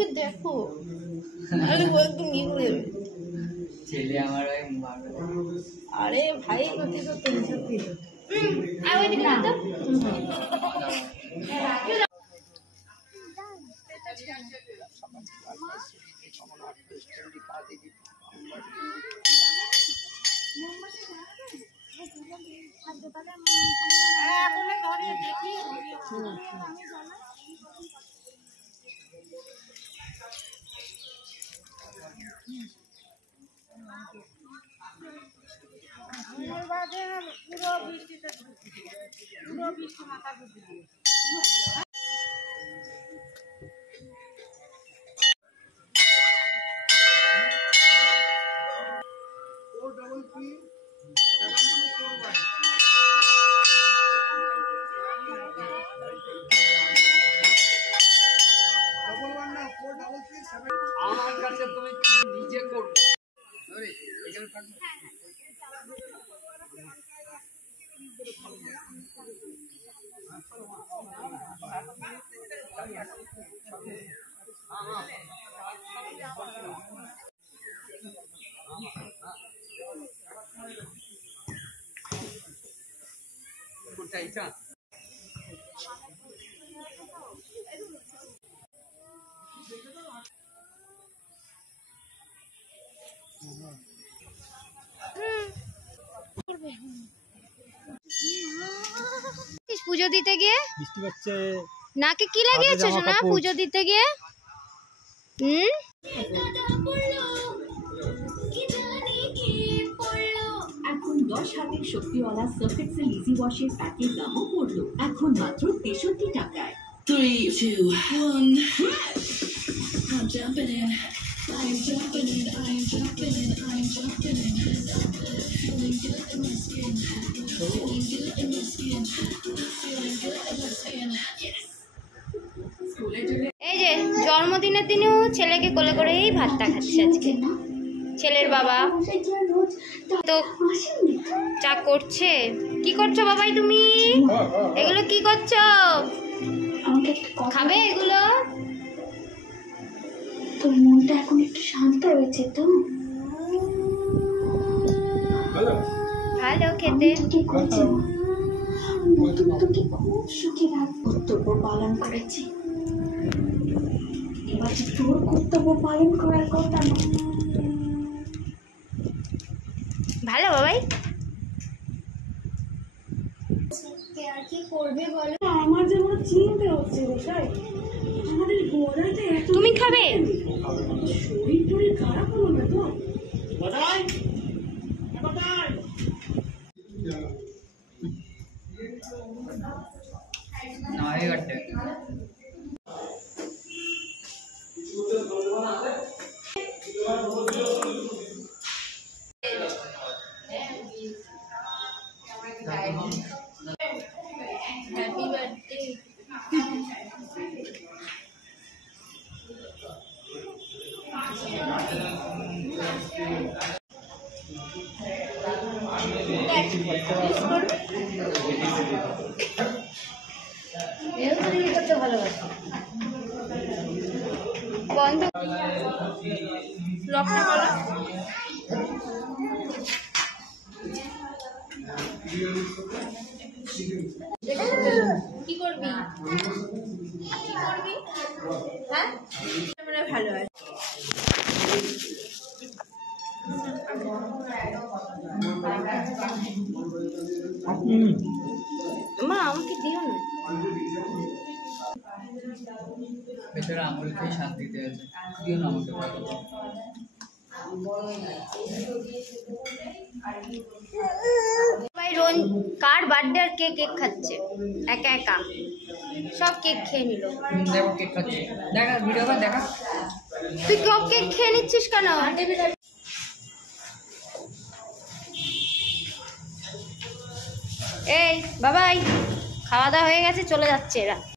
ওকে দেখো, আরে ও একদম নিগুড়ে ছেলে আমার আরে ভাই ওকে তো টেনশন দিল আর ওই দিন না আমার কাছে তুমি নিজে করো পুজো দিতে গিয়ে বৃষ্টি হচ্ছে নাকে কি লাগিয়েছো সোনা পুজো দিতে গিয়ে? এখন 10 হাতের শক্তিওয়ালা সার্ফ এক্সেল ইজি ওয়াশের প্যাকের দামও পড়লো এখন মাত্র 63 টাকায়। 3, 2, 1 I'm jumping in, I'm jumping in, I'm jumping in, I'm jumping in. Feeling good in my skin, feeling good in my skin, feeling good in my skin. Yes. এই যে জন্মদিনের দিনেও ছেলেকে কোলে করেই ভাতটা খাচ্ছে আজকে ছেলের বাবা। তো চা করছে। কি করছো বাবাই তুমি? এগুলো কি করছো? খাবে এগুলো? তোর মনটা এখন একটু শান্ত হয়েছে তো? ভালো খেতে। তোকে খুব সুখী রাখ কর্তব্য পালন করেছি। এবার তোর কর্তব্য পালন করার কথা না। ভালো বাবাই। কি করবে বলো? আমার যেমন চিন্তা হচ্ছে ওটাই আমাদের গোড়াতে এত তুমি খাবে? শরীর টরীর খারাপ হলো না তো? নাহি করতে হ্যাপি বার্থডে। ভালোবাসি বন্ধ লকটা বলো। কি করবি? কি করবি? হ্যাঁ মানে ভালো আছে। মা আমাকে দিও না। বেচারা আঙুল খেয়ে শান্তিতে আছে, দিও না আমাকে ভালো। ভাই রোন কার বার্থডে আর কে কেক খাচ্ছে একা একা, সব কেক খেয়ে নিল। দেখো কেক খাচ্ছে, দেখা ভিডিও কর দেখা। তুই সব কেক খেয়ে নিচ্ছিস কেন? এই বাবাই খাওয়া দাওয়া হয়ে গেছে, চলে যাচ্ছে এরা।